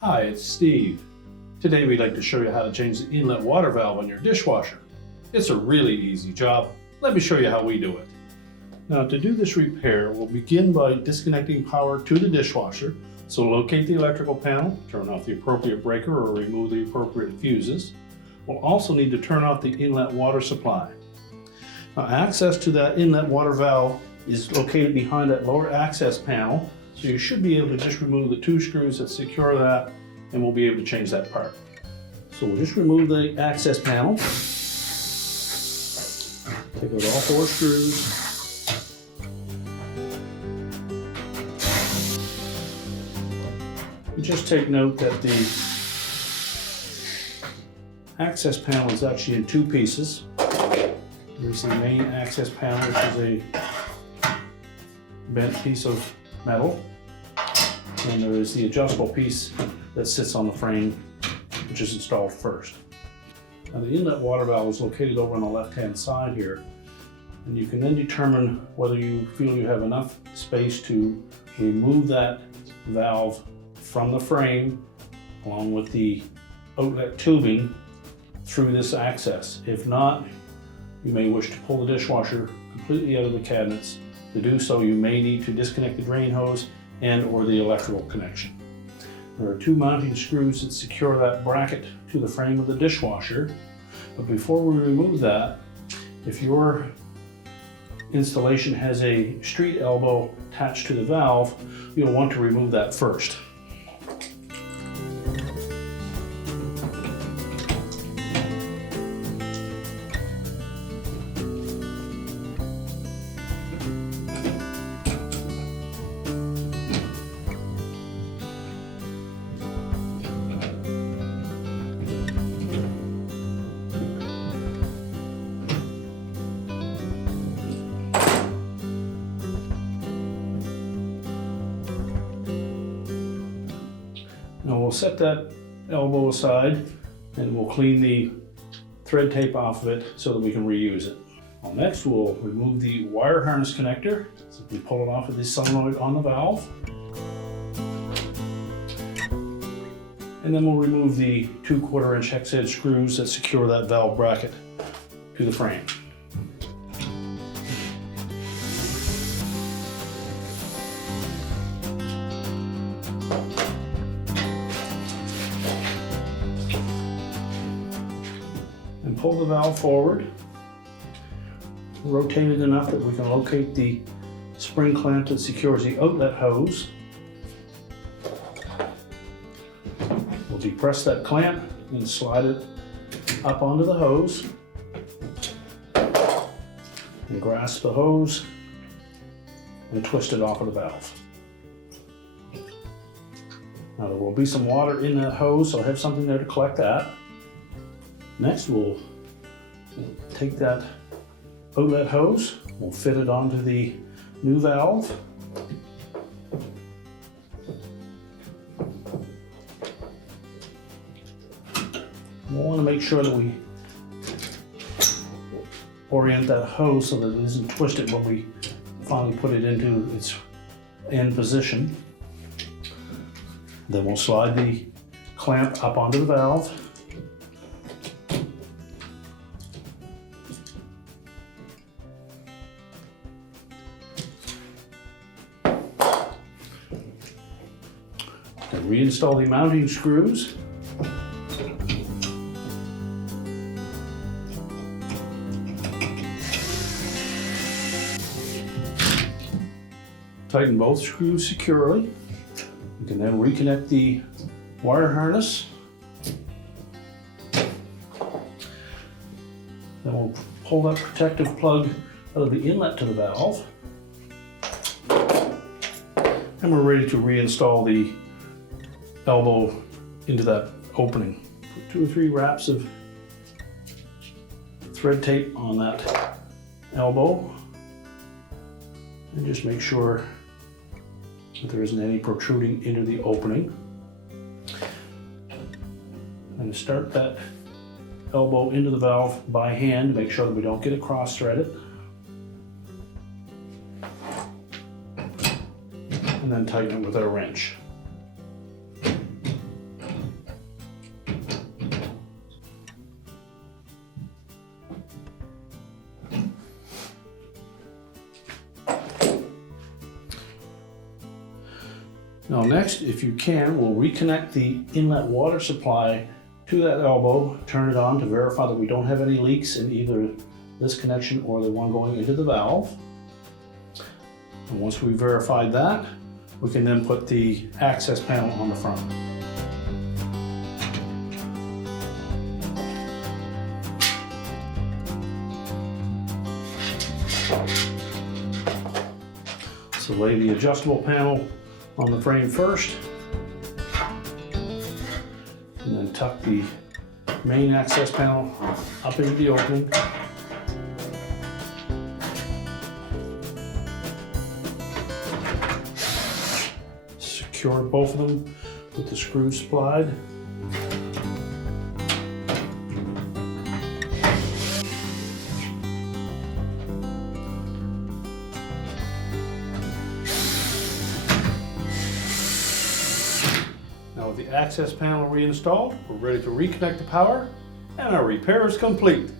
Hi, it's Steve. Today we'd like to show you how to change the inlet water valve on your dishwasher. It's a really easy job. Let me show you how we do it. Now, to do this repair, we'll begin by disconnecting power to the dishwasher. So locate the electrical panel, turn off the appropriate breaker or remove the appropriate fuses. We'll also need to turn off the inlet water supply. Now, access to that inlet water valve is located behind that lower access panel. So you should be able to just remove the 2 screws that secure that, and we'll be able to change that part. So we'll just remove the access panel. Take out all 4 screws. And just take note that the access panel is actually in 2 pieces. There's the main access panel, which is a bent piece of metal, and there is the adjustable piece that sits on the frame, which is installed first. Now, the inlet water valve is located over on the left-hand side here, and you can then determine whether you feel you have enough space to remove that valve from the frame along with the outlet tubing through this access. If not, you may wish to pull the dishwasher completely out of the cabinets. To do so, you may need to disconnect the drain hose and or the electrical connection. There are 2 mounting screws that secure that bracket to the frame of the dishwasher. But before we remove that, if your installation has a street elbow attached to the valve, you'll want to remove that first. Now we'll set that elbow aside and we'll clean the thread tape off of it so that we can reuse it. Well, next we'll remove the wire harness connector. Simply pull it off of the solenoid on the valve. And then we'll remove the 2¼ inch hex head screws that secure that valve bracket to the frame. And pull the valve forward, rotate it enough that we can locate the spring clamp that secures the outlet hose. We'll depress that clamp and slide it up onto the hose and grasp the hose and twist it off of the valve. Now there will be some water in that hose, so I have something there to collect that. Next, we'll take that outlet hose, we'll fit it onto the new valve. We'll want to make sure that we orient that hose so that it isn't twisted when we finally put it into its end position. Then we'll slide the clamp up onto the valve. And reinstall the mounting screws. Tighten both screws securely. You can then reconnect the wire harness. Then we'll pull that protective plug out of the inlet to the valve. And we're ready to reinstall the elbow into that opening. Put 2 or 3 wraps of thread tape on that elbow. And just make sure that there isn't any protruding into the opening. And start that elbow into the valve by hand. Make sure that we don't get it cross-threaded. and then tighten it with our wrench. Now next, if you can, we'll reconnect the inlet water supply to that elbow, turn it on to verify that we don't have any leaks in either this connection or the one going into the valve. And once we've verified that, we can then put the access panel on the front. So lay the adjustable panel on the frame first, and then tuck the main access panel up into the opening. Secure both of them with the screws supplied. Now with the access panel reinstalled, we're ready to reconnect the power, and our repair is complete.